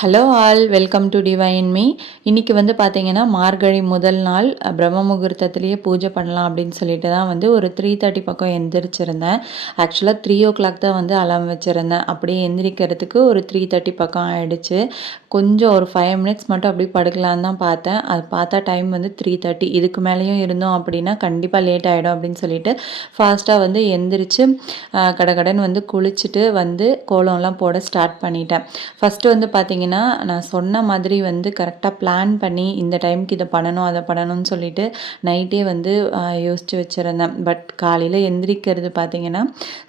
Hello all welcome to Divine Me இன்றைக்கி வந்து பார்த்தீங்கன்னா மார்கழி முதல் நாள் பிரம்ம முகூர்த்தத்துலேயே பூஜை பண்ணலாம் அப்படின்னு சொல்லிட்டு தான் வந்து ஒரு த்ரீ தேர்ட்டி பக்கம் எந்திரிச்சிருந்தேன். ஆக்சுவலாக த்ரீ ஓ கிளாக் தான் வந்து அலாம் வச்சுருந்தேன். அப்படியே எந்திரிக்கிறதுக்கு ஒரு த்ரீ தேர்ட்டி பக்கம் ஆகிடுச்சு கொஞ்சம் ஒரு ஃபைவ் மினிட்ஸ் மட்டும் அப்படியே படுக்கலான்னு தான் பார்த்தேன். அது பார்த்தா டைம் வந்து த்ரீ தேர்ட்டி இதுக்கு மேலேயும் இருந்தோம் அப்படின்னா கண்டிப்பாக லேட் ஆகிடும் அப்படின்னு சொல்லிட்டு ஃபாஸ்ட்டாக வந்து எந்திரிச்சு அஹ், கடன் வந்து குளிச்சுட்டு வந்து கோலம்லாம் போட ஸ்டார்ட் பண்ணிட்டேன். ஃபஸ்ட்டு வந்து பார்த்தீங்கன்னா நான் சொன்ன மாதிரி வந்து கரெக்டாக பிளான் பண்ணி இந்த டைம்க்கு இதை பண்ணணும் அதை பண்ணணும்னு சொல்லிட்டு நைட்டே வந்து யோசித்து யோசிச்சு வச்சுருந்தேன். பட் காலையில் எந்திரிக்கிறது பார்த்தீங்கன்னா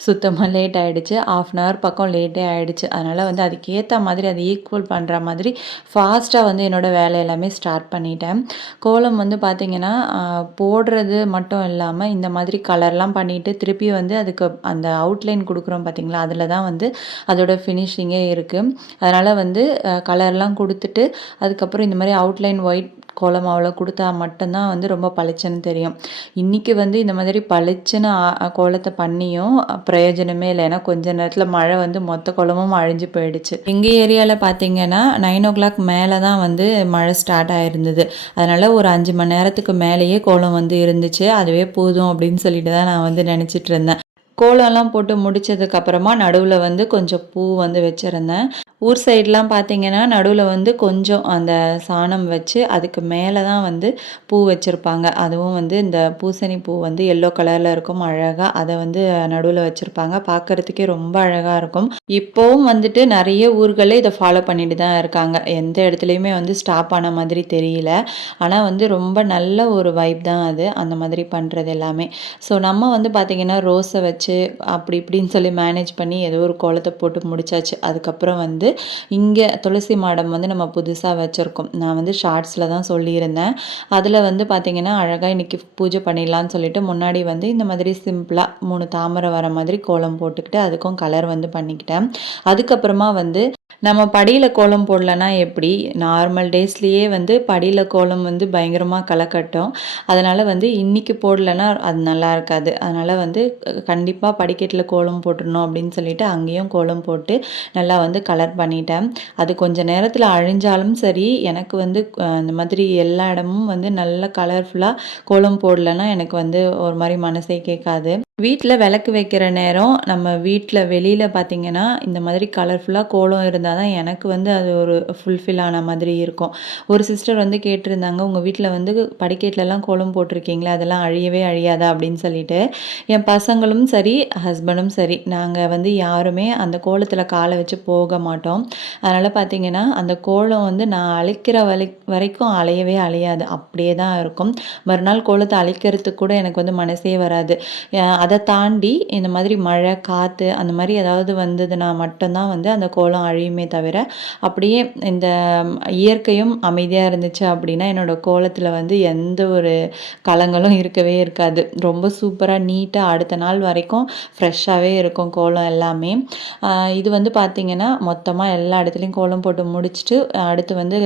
சுத்தமாக லேட் ஆகிடுச்சு ஆஃப் அன் ஹவர் பக்கம் லேட்டே ஆகிடுச்சு அதனால் வந்து அதுக்கேற்ற மாதிரி அதை ஈக்குவல் பண்ணுற மாதிரி ஃபாஸ்ட்டாக வந்து என்னோடய வேலை எல்லாமே ஸ்டார்ட் பண்ணிட்டேன். கோலம் வந்து பார்த்தீங்கன்னா போடுறது மட்டும் இல்லாமல் இந்த மாதிரி கலர்லாம் பண்ணிவிட்டு திருப்பி வந்து அதுக்கு அந்த அவுட்லைன் கொடுக்குறோம் பார்த்தீங்களா அதில் தான் வந்து அதோட ஃபினிஷிங்கே இருக்குது அதனால் வந்து கலர்லாம் கொடுத்துட்டு அதுக்கப்புறம் இந்த மாதிரி அவுட்லைன் ஒயிட் கோலம் அவ்வளோ கொடுத்தா மட்டும்தான் வந்து ரொம்ப பளிச்சுன்னு தெரியும். இன்றைக்கி வந்து இந்த மாதிரி பளிச்சுன்னு கோலத்தை பண்ணியும் பிரயோஜனமே இல்லை. ஏன்னா கொஞ்ச நேரத்தில் மழை வந்து மொத்த கோலமும் அழிஞ்சு போயிடுச்சு. எங்கள் ஏரியாவில் பார்த்தீங்கன்னா நைன் ஓ கிளாக் மேலே தான் வந்து மழை ஸ்டார்ட் ஆகிருந்தது அதனால் ஒரு அஞ்சு மணி நேரத்துக்கு மேலேயே கோலம் வந்து இருந்துச்சு. அதுவே போதும் அப்படின்னு சொல்லிட்டு தான் நான் வந்து நினச்சிட்டு இருந்தேன். கோலம்லாம் போட்டு முடித்ததுக்கப்புறமா நடுவில் வந்து கொஞ்சம் பூ வந்து வச்சுருந்தேன். ஊர் சைட்லாம் பார்த்தீங்கன்னா நடுவில் வந்து கொஞ்சம் அந்த சாணம் வச்சு அதுக்கு மேலே தான் வந்து பூ வச்சுருப்பாங்க. அதுவும் வந்து இந்த பூசணி பூ வந்து எல்லோ கலரில் இருக்கும். அழகாக அதை வந்து நடுவில் வச்சுருப்பாங்க. பார்க்குறதுக்கே ரொம்ப அழகாக இருக்கும். இப்போவும் வந்துட்டு நிறைய ஊர்களே இதை ஃபாலோ பண்ணிட்டு தான் இருக்காங்க. எந்த இடத்துலையுமே வந்து ஸ்டாப் ஆன மாதிரி தெரியல. ஆனால் வந்து ரொம்ப நல்ல ஒரு வைப் தான் அது. அந்த மாதிரி பண்ணுறது எல்லாமே. ஸோ நம்ம வந்து பார்த்திங்கன்னா ரோஸை வச்சு அப்படி இப்படின்னு சொல்லி மேனேஜ் பண்ணி ஏதோ ஒரு கோலத்தை போட்டு முடிச்சாச்சு. அதுக்கப்புறம் வந்து இங்கே துளசி மாடம் வந்து நம்ம புதுசாக வச்சுருக்கோம். நான் வந்து ஷார்ட்ஸில் தான் சொல்லியிருந்தேன். அதில் வந்து பார்த்திங்கன்னா அழகாக இன்றைக்கி பூஜை பண்ணிடலான்னு சொல்லிட்டு முன்னாடி வந்து இந்த மாதிரி சிம்பிளாக மூணு தாமரை வர மாதிரி கோலம் போட்டுக்கிட்டு அதுக்கும் கலர் வந்து பண்ணிக்கிட்டேன். அதுக்கப்புறமா வந்து நம்ம படியில் கோலம் போடலன்னா எப்படி? நார்மல் டேஸ்லேயே வந்து படியில் கோலம் வந்து பயங்கரமாக களைக்கட்டும் அதனால் வந்து இன்றைக்கி போடலன்னா அது நல்லா இருக்காது. அதனால் வந்து கண்டிப்பாக படிக்கட்டில் கோலம் போட்டுடணும் அப்படின்னு சொல்லிட்டு அங்கேயும் கோலம் போட்டு நல்லா வந்து கலர் பண்ணிட்டேன். அது கொஞ்சம் நேரத்தில் அழிஞ்சாலும் சரி எனக்கு வந்து அந்த மாதிரி எல்லா இடமும் வந்து நல்ல கலர்ஃபுல்லாக கோலம் போடலன்னா எனக்கு வந்து ஒரு மாதிரி மனசே கேட்காது. வீட்டில் விளக்கு வைக்கிற நேரம் நம்ம வீட்டில் வெளியில் பார்த்தீங்கன்னா இந்த மாதிரி கலர்ஃபுல்லாக கோலம் இருந்தால் தான் எனக்கு வந்து அது ஒரு ஃபுல்ஃபில் ஆன மாதிரி இருக்கும். ஒரு சிஸ்டர் வந்து கேட்டிருந்தாங்க உங்கள் வீட்டில் வந்து படிக்கட்டிலலாம் கோலம் போட்டிருக்கீங்களே? அதெல்லாம் அழியவே அழியாதா? அப்படின்னு சொல்லிட்டு. என் பசங்களும் சரி ஹஸ்பண்டும் சரி நாங்கள் வந்து யாருமே அந்த கோலத்தில் காலை வச்சு போக மாட்டோம். அதனால் பார்த்தீங்கன்னா அந்த கோலம் வந்து நான் அழிக்கிற வரை வரைக்கும் அலையவே அலையாது அப்படியே தான் இருக்கும். மறுநாள் கோலத்தை அழிக்கிறதுக்கு கூட எனக்கு வந்து மனசே வராது. அது அதை தாண்டி இந்த மாதிரி மழை காற்று அந்த மாதிரி ஏதாவது வந்ததுன்னா மட்டும்தான் வந்து அந்த கோலம் அழியுமே தவிர அப்படியே இந்த இயற்கையும் அமைதியாக இருந்துச்சு அப்படின்னா என்னோட கோலத்தில் வந்து எந்த ஒரு கலங்களும் இருக்கவே இருக்காது. ரொம்ப சூப்பராக நீட்டாக அடுத்த நாள் வரைக்கும் ஃப்ரெஷ்ஷாகவே இருக்கும் கோலம் எல்லாமே. இது வந்து பார்த்திங்கன்னா மொத்தமாக எல்லா இடத்துலையும் கோலம் போட்டு முடிச்சுட்டு அடுத்து வந்து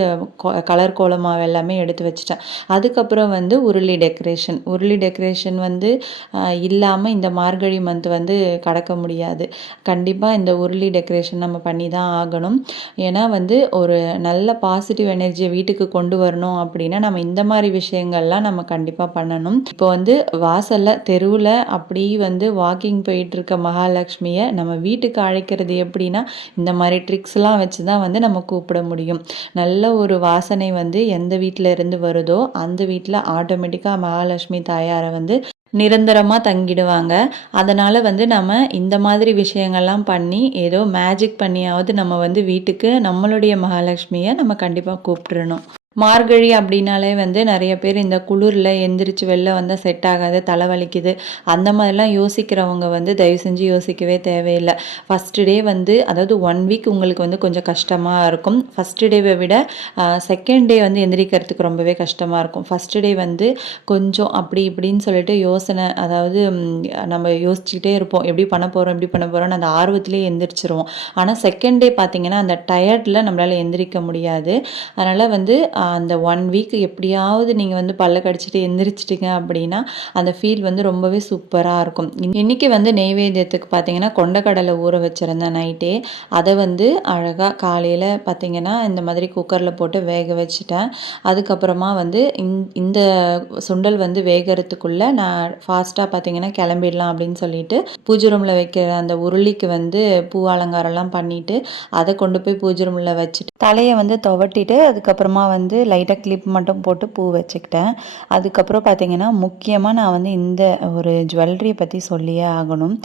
கலர் கோலமாவு எல்லாமே எடுத்து வச்சுட்டேன். அதுக்கப்புறம் வந்து உருளி டெக்கரேஷன் உருளி டெக்கரேஷன் வந்து இல்லாமல் இந்த மார்கழி மந்த் வந்து கடக்க முடியாது. கண்டிப்பாக இந்த உருளி டெக்கரேஷன் நம்ம பண்ணி தான் ஆகணும். ஏன்னா வந்து ஒரு நல்ல பாசிட்டிவ் எனர்ஜியை வீட்டுக்கு கொண்டு வரணும் அப்படின்னா நம்ம இந்த மாதிரி விஷயங்கள்லாம் நம்ம கண்டிப்பாக பண்ணணும். இப்போ வந்து வாசலில் தெருவில் அப்படி வந்து வாக்கிங் போயிட்டு இருக்க மகாலட்சுமியை நம்ம வீட்டுக்கு அழைக்கிறது எப்படின்னா இந்த மாதிரி ட்ரிக்ஸ்லாம் வச்சு தான் வந்து நம்ம கூப்பிட முடியும். நல்ல ஒரு வாசனை வந்து எந்த வீட்டில் இருந்து வருதோ அந்த வீட்டில் ஆட்டோமேட்டிக்காக மகாலட்சுமி தாயாரை வந்து நிரந்தரமாக தங்கிடுவாங்க. அதனால் வந்து நம்ம இந்த மாதிரி விஷயங்கள்லாம் பண்ணி ஏதோ மேஜிக் பண்ணியாவது நம்ம வந்து வீட்டுக்கு நம்மளுடைய மகாலட்சுமியை நம்ம கண்டிப்பாக கூப்பிட்றணும் மார்கழி அப்படின்னாலே வந்து நிறைய பேர் இந்த குளிரில் எந்திரிச்சு வெளில வந்தால் செட் ஆகாது தலைவலிக்குது. அந்த மாதிரிலாம் யோசிக்கிறவங்க வந்து தயவு செஞ்சு யோசிக்கவே தேவையில்லை. ஃபஸ்ட்டு டே வந்து அதாவது ஒன் வீக் உங்களுக்கு வந்து கொஞ்சம் கஷ்டமாக இருக்கும். ஃபஸ்ட்டு டேவை விட செகண்ட் டே வந்து எந்திரிக்கிறதுக்கு ரொம்பவே கஷ்டமாக இருக்கும். ஃபஸ்ட்டு டே வந்து கொஞ்சம் அப்படி இப்படின்னு சொல்லிட்டு யோசனை அதாவது நம்ம யோசிச்சுக்கிட்டே இருப்போம். எப்படி பண்ண போகிறோம் எப்படி பண்ண போகிறோம்னு அந்த ஆர்வத்திலே எந்திரிச்சிருவோம். ஆனால் செகண்ட் டே பார்த்திங்கன்னா அந்த டயர்டில் நம்மளால் எந்திரிக்க முடியாது. அதனால் வந்து அந்த ஒன் வீக் எப்படியாவது நீங்கள் வந்து பல்ல கடிச்சிட்டு எந்திரிச்சிட்டிங்க அப்படின்னா அந்த ஃபீல் வந்து ரொம்பவே சூப்பராக இருக்கும். இன்றைக்கி வந்து நெய்வேத்தியத்துக்கு பார்த்தீங்கன்னா கொண்டக்கடலை ஊற வச்சுருந்தேன் நைட்டே அதை வந்து அழகாக காலையில் பார்த்தீங்கன்னா இந்த மாதிரி குக்கரில் போட்டு வேக வச்சுட்டேன். அதுக்கப்புறமா வந்து இந்த சுண்டல் வந்து வேகிறதுக்குள்ளே நான் ஃபாஸ்ட்டாக பார்த்தீங்கன்னா கிளம்பிடலாம் அப்படின்னு சொல்லிட்டு பூஜை ரூமில் வைக்கிற அந்த உருளிக்கு வந்து பூ அலங்காரம்லாம் பண்ணிவிட்டு அதை கொண்டு போய் பூஜை ரூமில் வச்சுட்டு தலையை வந்து துவட்டிட்டு அதுக்கப்புறமா வந்து லைட்டாக கிளிப் மட்டும் போட்டு பூ வச்சுக்கிட்டேன். அதுக்கப்புறம் பார்த்தீங்கன்னா முக்கியமாக நான் வந்து இந்த ஒரு ஜுவல்லரியை பற்றி சொல்லியே ஆகணும்.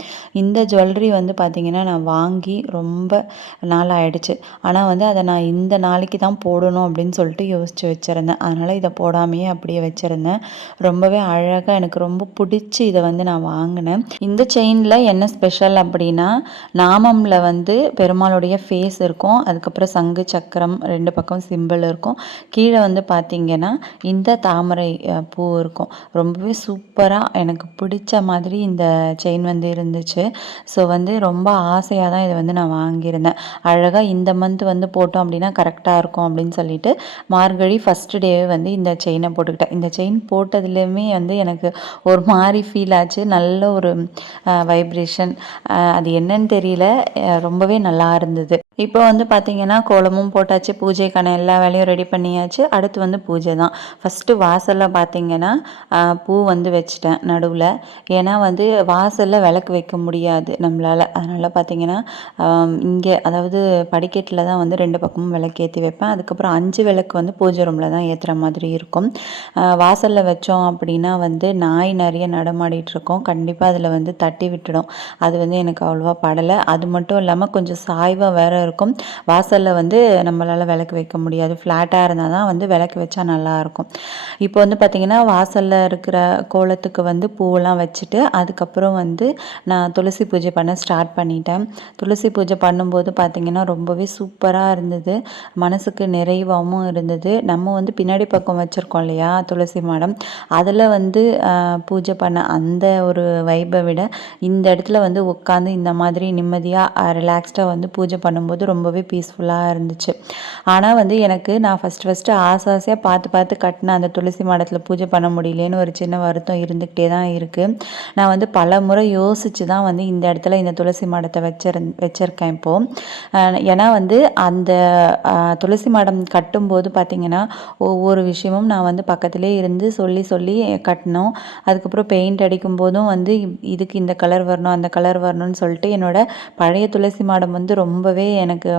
இந்த ஜுவல்லரி வந்து பார்த்திங்கன்னா நான் வாங்கி ரொம்ப நாள் ஆயிடுச்சு ஆனால் வந்து அதை நான் இந்த நாளைக்கு தான் போடணும் அப்படின்னு சொல்லிட்டு யோசித்து வச்சுருந்தேன். அதனால் இதை போடாமையே அப்படியே வச்சுருந்தேன். ரொம்பவே அழகாக எனக்கு ரொம்ப பிடிச்சி இதை வந்து நான் வாங்கினேன். இந்த செயினில் என்ன ஸ்பெஷல் அப்படின்னா நாமமில் வந்து பெருமாளுடைய ஃபேஸ் இருக்கும். அதுக்கப்புறம் சங்கு சக்கரம் ரெண்டு பக்கம் சிம்பிள் இருக்கும். கீழே வந்து பார்த்திங்கன்னா இந்த தாமரை பூ இருக்கும். ரொம்பவே சூப்பராக எனக்கு பிடிச்ச மாதிரி இந்த செயின் வந்து இருந்துச்சு. ஸோ வந்து ரொம்ப ஆசையாக தான் இதை வந்து நான் வாங்கியிருந்தேன். அழகாக இந்த மந்த் வந்து போட்டோம் அப்படின்னா கரெக்டாக இருக்கும் அப்படின்னு சொல்லிட்டு மார்கழி ஃபஸ்ட்டு டேவே வந்து இந்த செயினை போட்டுக்கிட்டேன். இந்த செயின் போட்டதுலேயுமே வந்து எனக்கு ஒரு மாதிரி ஃபீல் ஆச்சு. நல்ல ஒரு வைப்ரேஷன் அது என்னன்னு தெரியல. ரொம்பவே நல்லா இருந்தது. இப்போ வந்து பார்த்திங்கன்னா கோலமும் போட்டாச்சு. பூஜைக்கான எல்லா வேலையும் ரெடி பண்ணியாச்சு. அடுத்து வந்து பூஜை தான். ஃபஸ்ட்டு வாசலில் பார்த்திங்கன்னா பூ வந்து வச்சுட்டேன் நடுவில். ஏன்னா வந்து வாசலில் விளக்கு வைக்க முடியாது நம்மளால். அதனால் பார்த்திங்கன்னா இங்கே அதாவது படிக்கட்டில் தான் வந்து ரெண்டு பக்கமும் விளக்கு ஏற்றி வைப்பேன். அதுக்கப்புறம் அஞ்சு விளக்கு வந்து பூஜை ரூமில் தான் ஏற்றுற மாதிரி இருக்கும். வாசலில் வச்சோம் அப்படின்னா வந்து நாய் நிறைய நடமாடிட்டு இருக்கோம். கண்டிப்பாக அதில் வந்து தட்டி விட்டுடும். அது வந்து எனக்கு அவ்வளோவா படலை. அது மட்டும் இல்லாமல் கொஞ்சம் சாய்வாக வேறு இருக்கும். வாசலில் வந்து நம்மளால் விளக்கு வைக்க முடியாது. ஃப்ளாட்டாக இருந்தால் தான் வந்து விளக்கு வச்சா நல்லாயிருக்கும். இப்போ வந்து பார்த்திங்கன்னா வாசலில் இருக்கிற கோலத்துக்கு வந்து பூவெல்லாம் வச்சுட்டு அதுக்கப்புறம் வந்து நான் துளசி பூஜை பண்ண ஸ்டார்ட் பண்ணிட்டேன். துளசி பூஜை பண்ணும்போது பார்த்திங்கன்னா ரொம்பவே சூப்பராக இருந்தது. மனசுக்கு நிறைவாகவும் இருந்தது. நம்ம வந்து பின்னாடி பக்கம் வச்சுருக்கோம் இல்லையா துளசி மாடம். அதில் வந்து பூஜை பண்ண அந்த ஒரு வைப்பை விட இந்த இடத்துல வந்து உட்காந்து இந்த மாதிரி நிம்மதியாக ரிலாக்ஸ்டாக வந்து பூஜை பண்ணும்போது ரொம்பவே பீஸ்ஃபுல்லாக இருந்துச்சு. ஆனால் வந்து எனக்கு நான் ஃபஸ்ட் ஃபஸ்ட் ஃபஸ்ட்டு ஆசை ஆசையாக பார்த்து பார்த்து கட்டின அந்த துளசி மாடத்தில் பூஜை பண்ண முடியலேன்னு ஒரு சின்ன வருத்தம் இருந்துக்கிட்டே தான் இருக்குது நான் வந்து பல முறை யோசித்து தான் வந்து இந்த இடத்துல இந்த துளசி மாடத்தை வச்சிரு வச்சுருக்கேன் இப்போது ஏன்னா வந்து அந்த துளசி மாடம் கட்டும்போது பார்த்திங்கன்னா ஒவ்வொரு விஷயமும் நான் வந்து பக்கத்துலேயே இருந்து சொல்லி சொல்லி கட்டினோம். அதுக்கப்புறம் பெயிண்ட் அடிக்கும் போதும் வந்து இதுக்கு இந்த கலர் வரணும் அந்த கலர் வரணும்னு சொல்லிட்டு என்னோடய பழைய துளசி மாடம் வந்து ரொம்பவே எனக்கு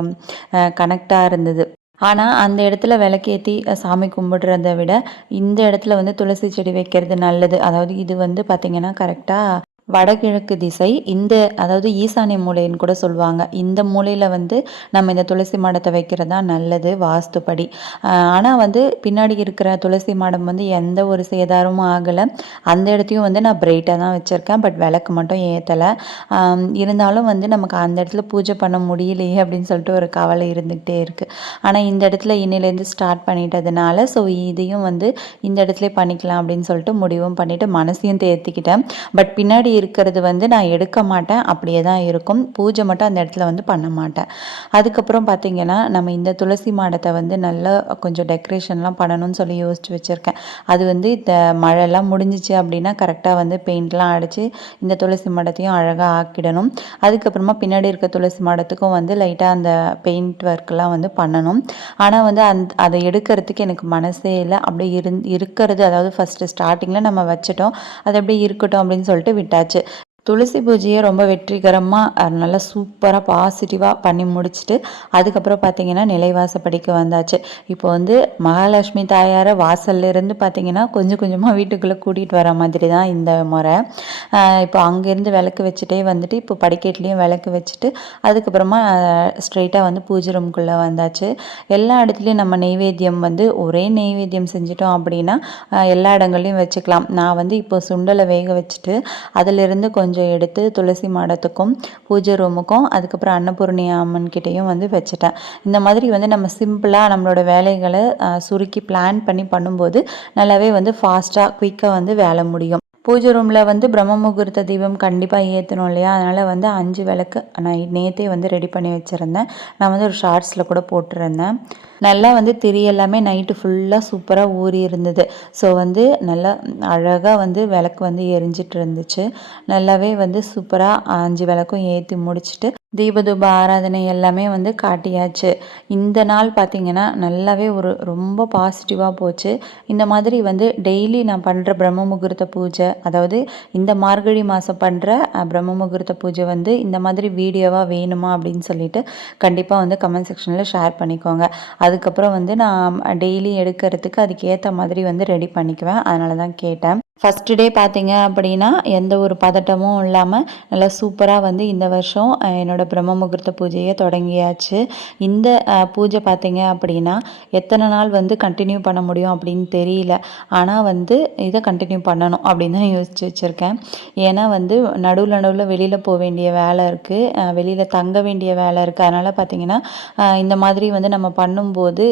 கனெக்டாக இருந்தது. ஆனால் அந்த இடத்துல விளக்கேற்றி சாமி கும்பிடுறத விட இந்த இடத்துல வந்து துளசி செடி வைக்கிறது நல்லது. அதாவது இது வந்து பார்த்திங்கன்னா கரெக்டாக வடகிழக்கு திசை இந்த அதாவது ஈசானிய மூலைன்னு கூட சொல்லுவாங்க. இந்த மூலையில் வந்து நம்ம இந்த துளசி மாடத்தை வைக்கிறது தான் நல்லது வாஸ்துப்படி. ஆனால் வந்து பின்னாடி இருக்கிற துளசி மாடம் வந்து எந்த ஒரு சேதாரமும் ஆகலை. அந்த இடத்தையும் வந்து நான் பிரைட்டாக தான் வச்சுருக்கேன். பட் விளக்கு மட்டும் ஏற்றலை இருந்தாலும் வந்து நமக்கு அந்த இடத்துல பூஜை பண்ண முடியலையே அப்படின்னு சொல்லிட்டு ஒரு கவலை இருந்துகிட்டே இருக்குது ஆனால் இந்த இடத்துல இன்னிலேருந்து ஸ்டார்ட் பண்ணிட்டதுனால ஸோ இதையும் வந்து இந்த இடத்துல பண்ணிக்கலாம் அப்படின்னு சொல்லிட்டு முடிவும் பண்ணிவிட்டு மனசையும் தேர்த்திக்கிட்டேன் பட் பின்னாடி இருக்கிறது வந்து நான் எடுக்க மாட்டேன். அப்படியே தான் இருக்கும். பூஜை மட்டும் அந்த இடத்துல வந்து பண்ண மாட்டேன். அதுக்கப்புறம் பார்த்திங்கன்னா நம்ம இந்த துளசி மாடத்தை வந்து நல்லா கொஞ்சம் டெக்கரேஷன்லாம் பண்ணணும்னு சொல்லி யோசிச்சு வச்சுருக்கேன். அது வந்து இந்த மழைலாம் முடிஞ்சிச்சு அப்படின்னா கரெக்டாக வந்து பெயிண்ட்லாம் அடித்து இந்த துளசி மாடத்தையும் அழகாக ஆக்கிடணும். அதுக்கப்புறமா பின்னாடி இருக்க துளசி மாடத்துக்கும் வந்து லைட்டாக அந்த பெயிண்ட் ஒர்க்கெலாம் வந்து பண்ணணும். ஆனால் வந்து அந் அதை எடுக்கிறதுக்கு எனக்கு மனசே இல்லை. அப்படியே இருந் இருக்கிறது அதாவது ஃபஸ்ட்டு ஸ்டார்டிங்கில் நம்ம வச்சுட்டோம். அது அப்படியே இருக்கட்டும் அப்படின்னு சொல்லிட்டு விட்டாச்சு. ஆச்சு துளசி பூஜையை ரொம்ப வெற்றிகரமாக நல்லா சூப்பராக பாசிட்டிவாக பண்ணி முடிச்சுட்டு அதுக்கப்புறம் பார்த்திங்கன்னா நிலைவாசப்படிக்கு வந்தாச்சு. இப்போ வந்து மகாலட்சுமி தாயாரை வாசல்லேருந்து பார்த்திங்கன்னா கொஞ்சம் கொஞ்சமாக வீட்டுக்குள்ளே கூட்டிகிட்டு வர மாதிரி தான் இந்த முறை. இப்போ அங்கேருந்து விளக்கு வச்சுட்டே வந்துட்டு இப்போ படிக்கட்டுலேயும் விளக்கு வச்சுட்டு அதுக்கப்புறமா ஸ்ட்ரெயிட்டாக வந்து பூஜை ரூம்குள்ளே வந்தாச்சு. எல்லா இடத்துலையும் நம்ம நெய்வேத்தியம் வந்து ஒரே நெய்வேத்தியம் செஞ்சிட்டோம் அப்படின்னா எல்லா இடங்கள்லையும் வச்சுக்கலாம். நான் வந்து இப்போ சுண்டலை வேக வச்சுட்டு அதிலிருந்து கொஞ்சம் கொஞ்சம் எடுத்து துளசி மாடத்துக்கும் பூஜை ரூமுக்கும் அதுக்கப்புறம் அன்னபூர்ணி அம்மன் கிட்டேயும் வந்து வச்சுட்டேன். இந்த மாதிரி வந்து நம்ம சிம்பிளாக நம்மளோட வேலைகளை சுருக்கி பிளான் பண்ணி பண்ணும்போது நல்லாவே வந்து ஃபாஸ்ட்டாக குயிக்காக வந்து வேலை முடியும். பூஜை ரூமில் வந்து பிரம்ம முகூர்த்த தீபம் கண்டிப்பாக ஏற்றணும் இல்லையா? அதனால் வந்து அஞ்சு விளக்கு நான் நேற்றே வந்து ரெடி பண்ணி வச்சுருந்தேன். நான் வந்து ஒரு ஷார்ட்ஸில் கூட போட்டிருந்தேன். நல்லா வந்து திரி எல்லாமே நைட்டு ஃபுல்லாக சூப்பராக ஊறி இருந்தது. ஸோ வந்து நல்லா அழகாக வந்து விளக்கு வந்து எரிஞ்சிட்டு இருந்துச்சு. நல்லாவே வந்து சூப்பராக அஞ்சு விளக்கும் ஏற்றி முடிச்சுட்டு தீபதூப ஆராதனை எல்லாமே வந்து காட்டியாச்சு. இந்த நாள் பார்த்திங்கன்னா நல்லாவே ஒரு ரொம்ப பாசிட்டிவாக போச்சு. இந்த மாதிரி வந்து டெய்லி நான் பண்ணுற பிரம்ம முகூர்த்த பூஜை அதாவது இந்த மார்கழி மாதம் பண்ணுற பிரம்ம முகூர்த்த பூஜை வந்து இந்த மாதிரி வீடியோவாக வேணுமா அப்படின்னு சொல்லிட்டு கண்டிப்பாக வந்து கமெண்ட் செக்ஷனில் ஷேர் பண்ணிக்கோங்க. அதுக்கப்புறம் வந்து நான் டெய்லி எடுக்கிறதுக்கு அதுக்கேற்ற மாதிரி வந்து ரெடி பண்ணிக்குவேன். அதனால தான் கேட்டேன். ஃபஸ்ட்டு டே பார்த்தீங்க அப்படின்னா எந்த ஒரு பதட்டமும் இல்லாமல் நல்லா சூப்பராக வந்து இந்த வருஷம் என்னோடய பிரம்ம முகூர்த்த பூஜையை தொடங்கியாச்சு. இந்த பூஜை பார்த்தீங்க அப்படின்னா எத்தனை நாள் வந்து கண்டினியூ பண்ண முடியும் அப்படின்னு தெரியல. ஆனால் வந்து இதை கண்டினியூ பண்ணணும் அப்படின்னு தான் யோசிச்சு வச்சுருக்கேன். ஏன்னா வந்து நடுவில் நடுவில் வெளியில் போக வேண்டிய வேலை இருக்குது வெளியில் தங்க வேண்டிய வேலை இருக்குது அதனால் பார்த்திங்கன்னா இந்த மாதிரி வந்து நம்ம பண்ணும்போது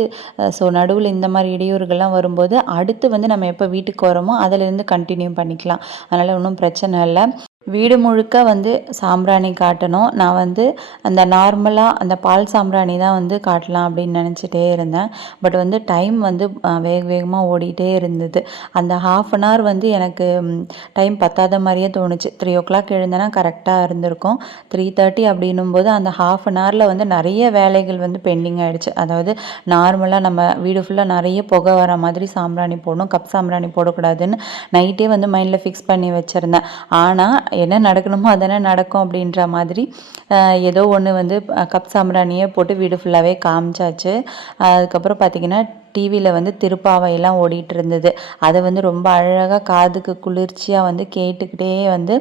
ஸோ நடுவில் இந்த மாதிரி இடையூறுகள்லாம் வரும்போது அடுத்து வந்து நம்ம எப்போ வீட்டுக்கு வரோமோ அதிலேருந்து கண்டினியூ பண்ணிக்கலாம். அதனால் ஒன்றும் பிரச்சனை இல்லை. வீடு முழுக்க வந்து சாம்பிராணி காட்டணும். நான் வந்து அந்த நார்மலாக அந்த பால் சாம்பிராணி தான் வந்து காட்டலாம் அப்படின்னு நினச்சிட்டே இருந்தேன். பட் வந்து டைம் வந்து வேக வேகமாக ஓடிட்டே இருந்தது. அந்த ஹாஃப் அன் ஹவர் வந்து எனக்கு டைம் பத்தாத மாதிரியே தோணுச்சு. த்ரீ ஓ கிளாக் எழுந்தேன்னா கரெக்டாக இருந்திருக்கும். த்ரீ தேர்ட்டி அப்படின்னும் போது அந்த ஹாஃப் அன் ஹவரில் வந்து நிறைய வேலைகள் வந்து பெண்டிங் ஆகிடுச்சு அதாவது நார்மலாக நம்ம வீடு ஃபுல்லாக நிறைய புகை வர மாதிரி சாம்பிராணி போடணும். கப் சாம்பிராணி போடக்கூடாதுன்னு நைட்டே வந்து மைண்டில் ஃபிக்ஸ் பண்ணி வச்சுருந்தேன். ஆனால் என்ன நடக்கணுமோ அதானே நடக்கும் அப்படின்ற மாதிரி ஏதோ ஒன்று வந்து கப் சாம்ராணியை போட்டு வீடு ஃபுல்லாகவே காமிச்சாச்சு. அதுக்கப்புறம் பார்த்திங்கன்னா டிவியில் வந்து திருப்பாவையெல்லாம் ஓடிட்டு இருந்தது. அதை வந்து ரொம்ப அழகாக காதுக்கு குளிர்ச்சியாக வந்து கேட்டுக்கிட்டே வந்து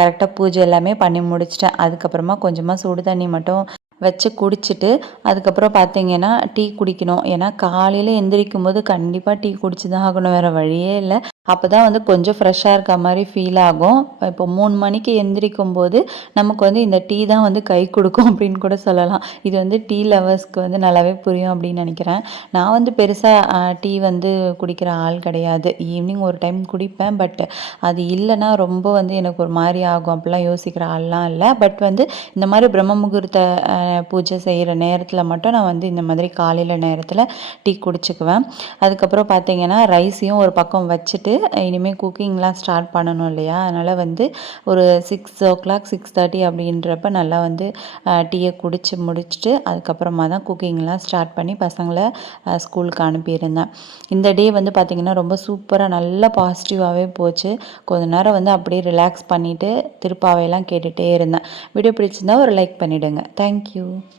கரெக்டாக பூஜை எல்லாமே பண்ணி முடிச்சிட்டேன். அதுக்கப்புறமா கொஞ்சமாக சுடு தண்ணி மட்டும் வச்சு குடிச்சிட்டு அதுக்கப்புறம் பார்த்தீங்கன்னா டீ குடிக்கணும். ஏன்னா காலையில் எந்திரிக்கும் போது கண்டிப்பாக டீ குடிச்சு தான் ஆகணும். வேறு வழியே இல்லை. அப்போ தான் வந்து கொஞ்சம் ஃப்ரெஷ்ஷாக இருக்க மாதிரி ஃபீல் ஆகும். இப்போ மூணு மணிக்கு எந்திரிக்கும் போது நமக்கு வந்து இந்த டீ தான் வந்து கை கொடுக்கும் அப்படின்னு கூட சொல்லலாம். இது வந்து டீ லவர்ஸ்க்கு வந்து நல்லாவே புரியும் அப்படின்னு நினைக்கிறேன். நான் வந்து பெருசாக டீ வந்து குடிக்கிற ஆள் கிடையாது. ஈவினிங் ஒரு டைம் குடிப்பேன். பட் அது இல்லைன்னா ரொம்ப வந்து எனக்கு ஒரு மாதிரி ஆகும். அப்படிலாம் யோசிக்கிற ஆள்லாம் இல்லை. பட் வந்து இந்த மாதிரி பிரம்ம முகூர்த்த பூஜை செய்கிற நேரத்தில் மட்டும் நான் வந்து இந்த மாதிரி காலையில் நேரத்தில் டீ குடிச்சுக்குவேன். அதுக்கப்புறம் பார்த்தீங்கன்னா ரைஸையும் ஒரு பக்கம் வச்சுட்டு இனிமேல் குக்கிங்லாம் ஸ்டார்ட் பண்ணணும் இல்லையா? அதனால் வந்து ஒரு six o'clock six thirty அப்படின்றப்ப நல்லா வந்து டீயை குடித்து முடிச்சுட்டு அதுக்கப்புறமா தான் குக்கிங்லாம் ஸ்டார்ட் பண்ணி பசங்களை ஸ்கூலுக்கு அனுப்பியிருந்தேன். இந்த டே வந்து பார்த்திங்கன்னா ரொம்ப சூப்பராக நல்லா பாசிட்டிவாகவே போச்சு. கொஞ்ச நேரம் வந்து அப்படியே ரிலாக்ஸ் பண்ணிவிட்டு திருப்பாவையெல்லாம் கேட்டுகிட்டே இருந்தேன். வீடியோ பிடிச்சிருந்தா ஒரு லைக் பண்ணிவிடுங்க தேங்க்யூ you.